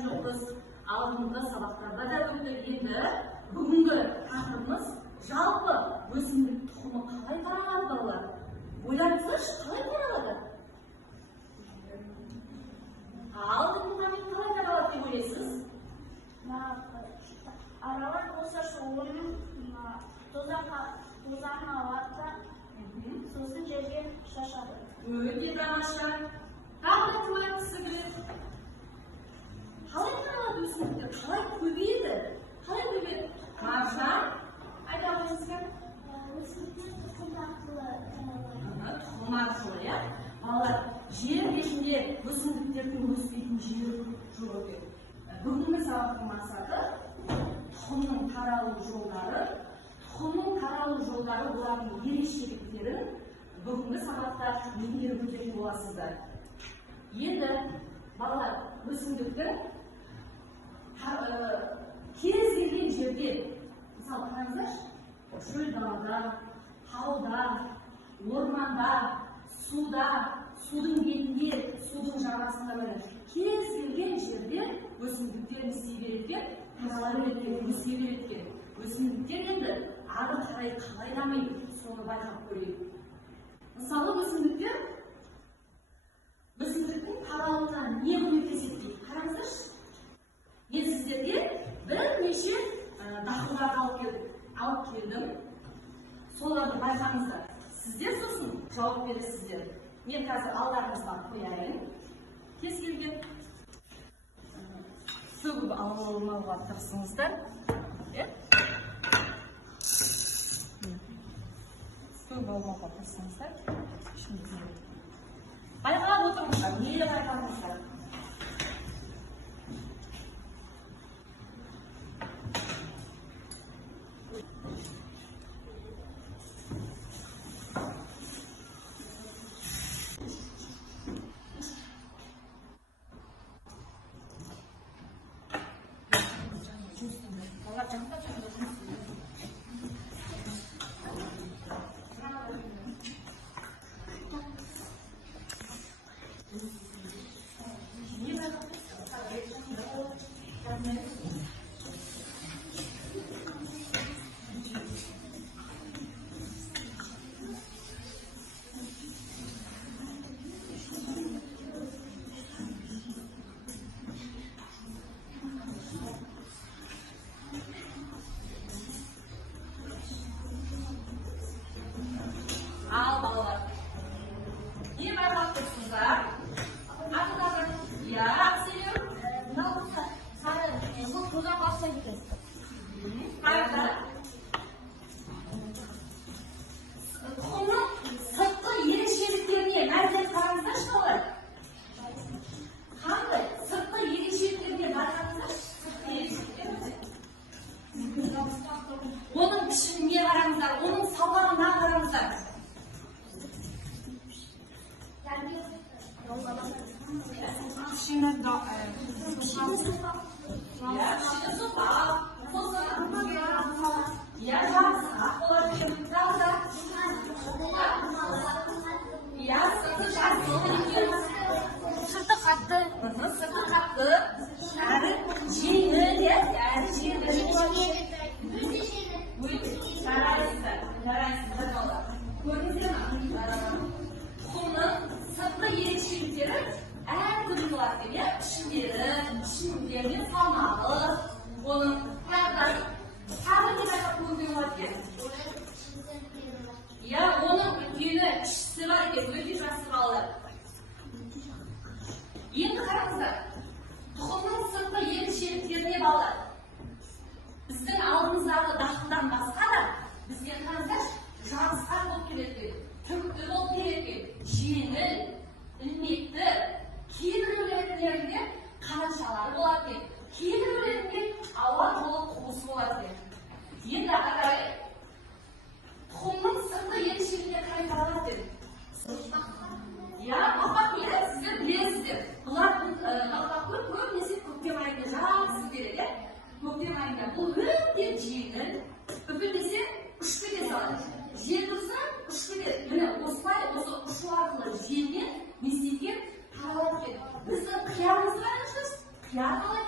өткен жоқпыз. Алдыңғы сабақтарда да өтті. Енді бүгінгі тақырыбымыз жалпы өсімдік тұқымы қалай таралады балалар? Ойлаңыздаршы, қалай таралады? Алтын мұхаммед қалай таралады деп ойлайсыз? Аралар болса шоуының тозаңы алады, сосын жерге шашады. Өте тамаша. Тағы да кім айтқысы келеді? Қалай таралады өсімдіктер? Қалай көбейеді? Қалай көбейеді? Маржан, айта қойыңыздар. Өсімдіктер тұқым арқылы таралады. Тұқым арқылы, иә? Балалар, жер бетінде өсімдіктердің өспейтін жері жоқ екен. Бүгінгі сабақтың мақсаты тұқымның таралу жолдары, олардың ерекшеліктерін бүгінгі сабақта меңгеріп боласыздар. Енді балалар, өсімдіктің кез келген жерде, мысалы қараңыздаршы, шөл далада, тауда, орманда, суда, судың бетінде, судың жағасында кез келген жерде өсімдіктер өсе береді, тарала береді, өсе береді. Өсімдіктер енді ары қарай қалай дамиды, соны байқап көрейік. Мысалы өсімдіктің таралуына не көмектеседі дейді? Қараңыздаршы. Мен сіздерге бірнеше дақылдарды алып келдім. Соларды байқаңыздар. Сіздер сосын жауап бересіздер. Мен қазір алдарыңызға қояйын. Кез келген сөгіп алмауға тырысыңыздар. Сөгіп алмауға тырысыңыздар. Байқап отырыңыздар. Неге байқамаңыздар? Al ballar. Ne baykattırсыздар? Aqıdadır. Ya, seviyorum. Ne olursa sarı, bu tozak alsa gider. Hayır. Тұқымның сыртқы ерекшеліктеріне назар қараңыздаршы балалар. Қандай сыртқы ерекшеліктеріне байқаңыздаршы. Сыртқы ерекшеліктеріне. Оның пішініне қараңыздар, оның салмағына қараңыздар. Пішіні Sırtı katlı. Sırtı katlı. Әрі жеңіл, әрі жарайсыздар балалар. Көрдіңіздер ме? Тұқымның сыртқы ерекшеліктері әртүрлі болады деп, пішіндері, салмағы, оның тағы не байқап көруге болады екен? Иә, оның үлкені, кішісі бар екен, өте жақсы балалар. Енді қараңыздар, тұқымның сыртқы ерекшеліктеріне балалар. Біздің алдымыздағы дақылдан басқа да, бізге қараңыздар, жабысқан болып келеді, түкті болып келеді, жеңіл, ілмекті, кейбіреулерінде қарашалары болады, кейбіреулерінде ауа толы қуысы болады. Енді ағай, тұқымның сыртқы ерекшелігіне қалай таралады? Я, бақпақ не? Сіздер білесіздер. Бұлардың бақпақ көбінесе көктем айында жақсы береді. Көктем айында бұл өте жеңіл. Көбінесе ұшты де салады. Жел тұрса ұшты де. Міне осылай осы ұшу арқылы желмен не істеген таралады. Біздің қиярымыз қараңызшы. Қияр қалай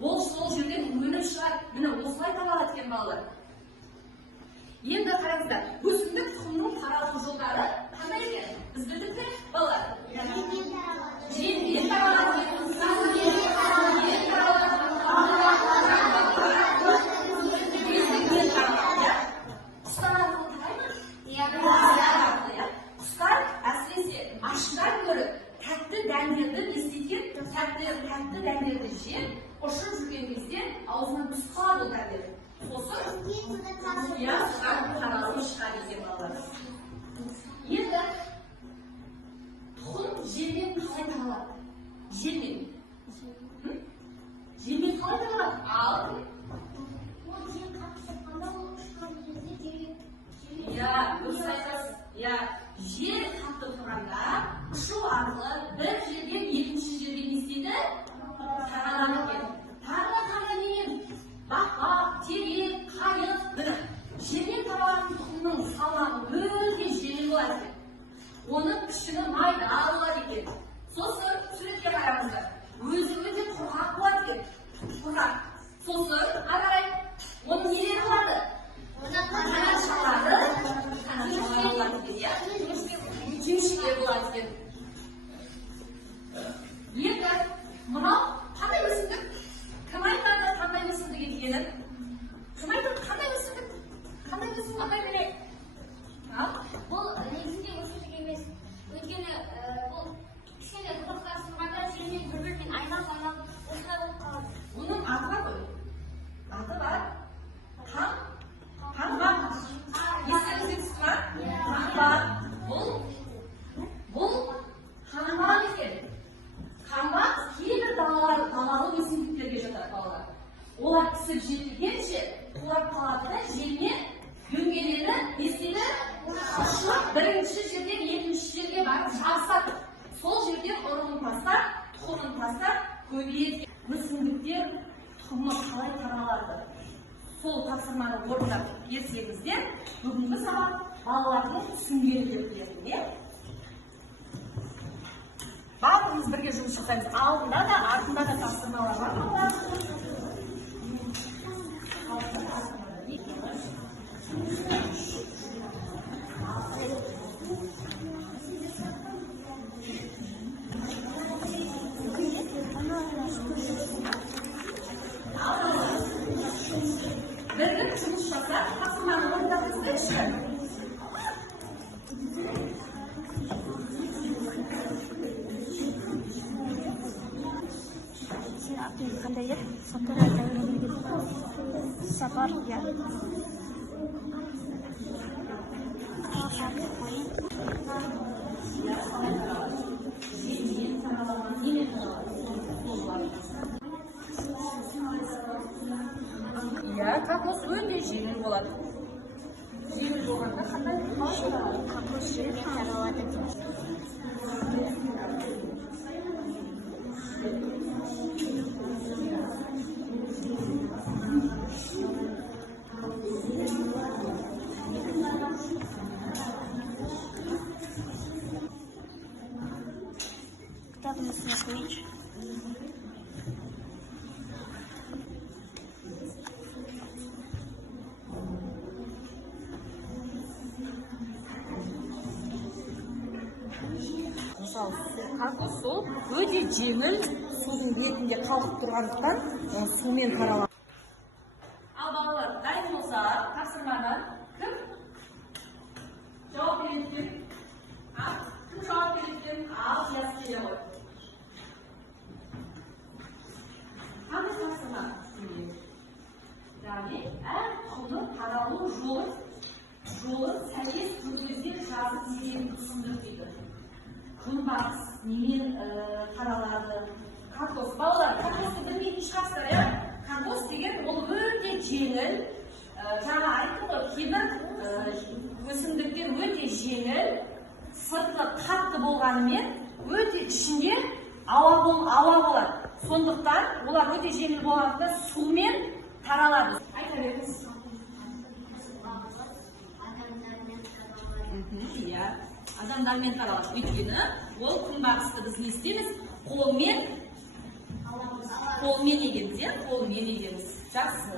ол сол жерден өніп шығады. Міне осылай таралады екен балалар. Енді қараңыздар, өсімдік тұқымының таралу жолдары қандай екен? Біз білдік пе, балалар? Желмен таралады. Құстар әсіресе ашынан гөрі тәтті дәндерді еститкен, тәтті дәндерді жеп, ұшып жүрген кезде аузынан түс қалады ол дәндер. Сосын таралып шығады екен балалар. Енді тұқым желмен қалай таралады? Желмен қалай таралады? Ал дұрыс айтасыз. Жер қатты тұрғанда ұшу арқылы бір жерден екінші жерге не істейді? Таралады екен. Тағы немен? Бақбақ, терек, қайық. Жермен таралған тұқымның салмағы өте жеңіл болады екен. Оның пішіні майда болады екен. Сосын суретке қараңыздар. Өзі өте құрғақ болады екен. Құрғақ. Сосын қарай. Оның нелері болады? Қанатшалары болады екен. Жемшіктер болады екен. Енді мынау қандай өсімдік? Кім айтады қандай өсімдік екенін? Кім айтады қандай өсімдік? Қандай өсімдік? Қандай керек? Бұл негізінде өсімдік емес. Өйткені бұл кішкене құрықтар сынғанда жермен бір-бірімен айналып осылай болып қалады. Оның аты бар ғой? Аты бар? Қаңбақ. Есіңізде түсті ма? Қаңбақ. Бұл қаңбақ екен. Қаңбақ кейбір далалы өсімдіктерге жатады балалар. Олар пісіп жетілгенше қурап қалады да желмен дөңгеленіп не істейді? Ұшып бірінші жерден екінші жерге барып жарысады. Сол жерден ұрығын тастап, тұқымын тастап көбейеді. Өсімдіктер тұқымы қалай таралады? Сол тапсырманы орындап берсеңіздер, бүгінгі сабақ балалардың түсінгені деп білетін. Барлығымыз бірге жұмыс жасаймыз. Алдында да, артында да тапсырмалар бар балалар. Бірге жұмыс жасап, тапсырманы орындап берсеңізші. Қандай еді? Сапар, я. Кокос өте жеңіл болады. Жеңіл болғанда қандай? Кокос желмен таралады. Кітабын үстіне қойыншы. Кокос сол өте жеңіл, судың бетінде қалқып тұрғандықтан сумен таралады. Ал балалар, дайын болса, тапсырманы кім жауап береді? Кім жауап береді? Ал, яс келе ғой. Қандай тапсырма? Яғни, әр тұқымның таралу жолын сәйкес көзге жазып негізін түсіндіріп дейді. Күнбағыс немен таралады? Кокос. Балалар, кокосты білмейтін шығарсыздар, иә? Кокос деген ол өте жеңіл. Жаңа айттым ғой, кейбір өсімдіктер өте жеңіл, сырты қатты болғанымен, өте ішінде ауа болады. Сондықтан олар өте жеңіл болғанда сумен таралады. Айта беріңіз. Адамдармен таралады. Өйткені ол күнбағысты біз не істейміз? Қолмен Қолмен егеміз, иә? Қолмен егеміз. Жақсы.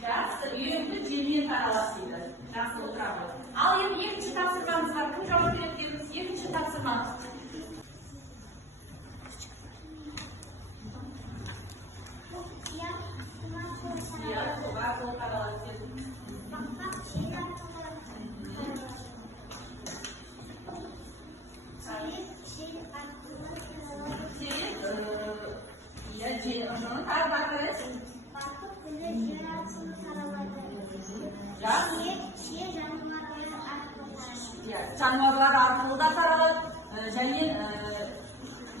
Жақсы, үйренді желмен таралады дейді. Жақсы отырады. Ал енді екінші тапсырмамызға кім жауап береді дейміз? Екінші тапсырмамыз. Иә, суға сол таралады дейді. Жануарлар арқылы да таралады, және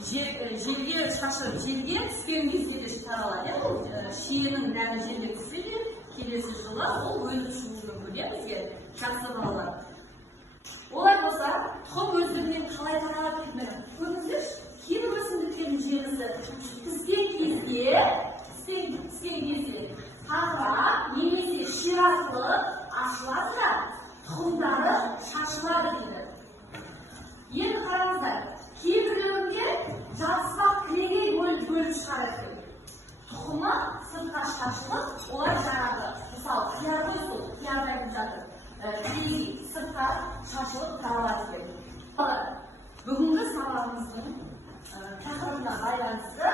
жерге шашып, жерге түскен кезде де таралады. Шиенің дәмі жерге түссе де, келесі жылы ол өліп шығуы мүмкін бізге. Жақсы балалар. Олай болса, тұқым өздігінен қалай таралады дейді. Көріңіздерші, кейбір өсімдіктердің жемісі піскен кезде қара немесе шер арқылы ашылады да тұқымдары шашылады дейді. Енді қараңыздар, кейбіреуінде жарыспақ кілегей бөліп шығарады. Тұқымы сыртқа шашылып, олар жаңағы, мысалы, қияр ғой сол, қияр айтып жатыр. Кілегей сыртқа шашылып таралады дейді. Бүгінгі сабағымыздың тақырыбына байланысты,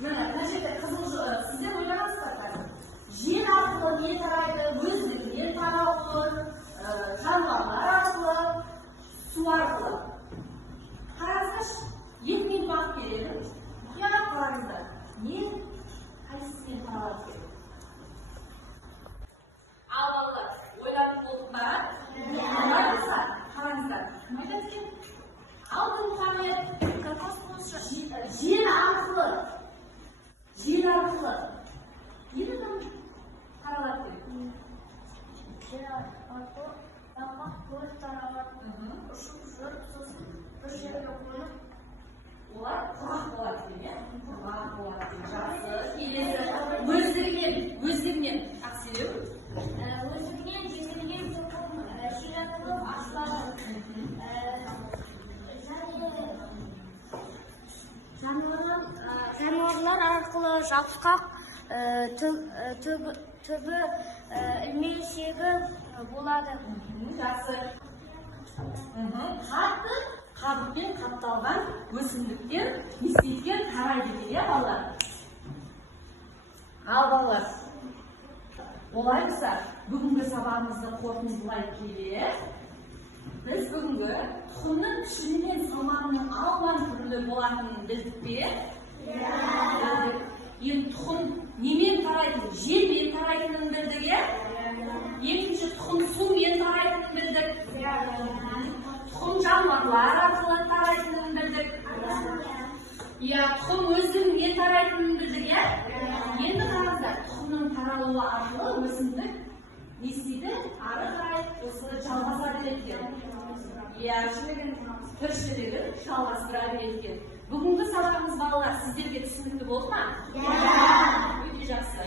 мына жерде қызыл сіздер ойланасыздар қазір. Жел арқылы не тарайды, өздігінен таралуы, жануарлар арқылы, су арқылы. Қараңыздаршы, 2 минут уақыт береді. Мұқият қараңыздар. Не қайсысымен таралады деп. Ал балалар, ойланып болдық па? Ойланыңыздар. Қараңыздар. Кім айтады екен? Алтын Мұхаммед. Жел арқылы. Жел арқылы. Нені таралады деп? Жел арқылы тамақ бөліп таралады. Ұшып жүріп, сосын бір жерге қонып. Олар құрғақ болады дейді, құрғақ болады дейді. Жақсы. Келесі өздігінен ақселеу. Өздігінен жезілген тұқым жел арқылы ашылады. Жануарлар арқылы жапысқақ түбі ілмешегі болады. Жақсы. Қатты қабықпен қапталған өсімдіктер не істейді? Тарайды дейді, балалар. Ал балалар, олай болса, бүгінгі сабағымызды қорытындылай келе, біз бүгінгі тұқымның пішінінен салмағының алуан түрлі болатынын білдік пе? Енді тұқым немен тарайтын? Желмен тарайтынын білдік, е? Екінші тұқым сумен тарайтынын білдік. Тұқым жануарлар арқылы тарайтынын білдік. Тұқым өздігінен тарайтынын білдік, е? Енді қараңыздар, тұқымның таралуы арқылы өсімдік не істейді? Ары қарай осы жалғаса береді екен. Тіршілігін жалғастыра береді екен. Бүгінгі сабағымыз балалар сіздерге түсінікті болды ма? Өте жақсы.